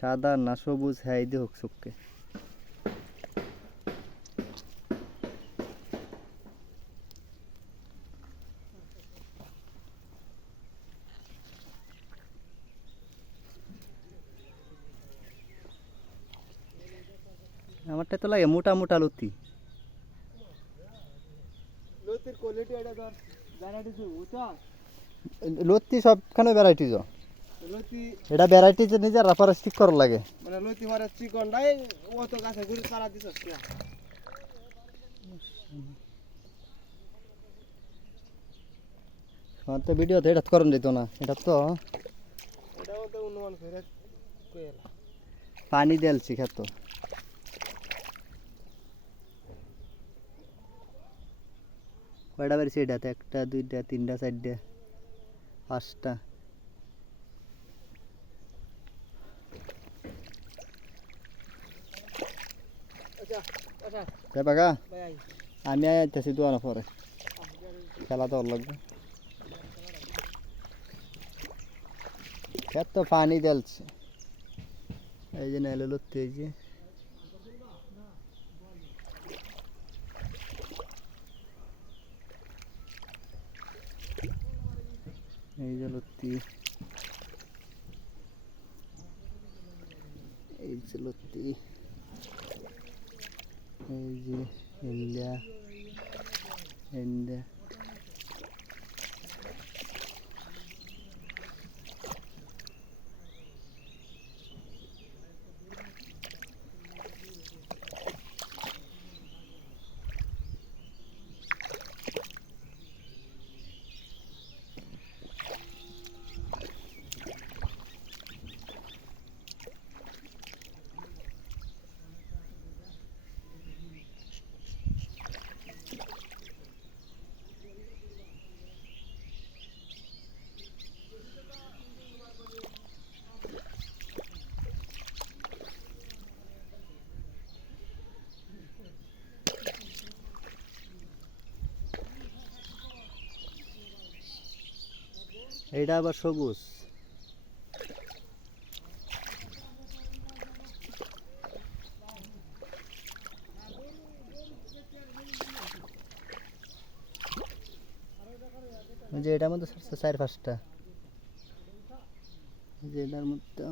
সাদা না সবুজ হ্যাঁ দিয়ে হোক চোখকে। আমারটা তো লাগে মোটা মোটা লতি। লতির কোয়ালিটি এটা ধর ভ্যারাইটি উঁচা লতি সবখানে ভ্যারাইটিজ লতি এটা ভ্যারাইটিজ নিজের রাফারে স্টিক করার লাগে। মানে লতি মারে চিকনটাই ও তো গাছে ঘুরে পাড়া দিছস কি আমার তো ভিডিওতে এটা করন যেত না, এটা তো এটাও তো অনুমান করে কইলা পানি দেলছি খেত। কয়টা বেরিয়েছে এটাতে? একটা দুইটা তিনটা চারটা পাঁচটা। আচ্ছা আচ্ছা দেবাগা ভাই আই আমি আইতেছি দোয়ানো পরে, খেলা তো লাগবে। খেত তো পানি দেলছে, এই যে নাইলে লড়তে, এই যে এই যে লত্তি, এই যে লত্তি, এই যে ইন্ডিয়া ইন্ডিয়া। এইটা আবার সবুজ। যে এটার মধ্যে চার পাঁচটা, যে এটার মধ্যে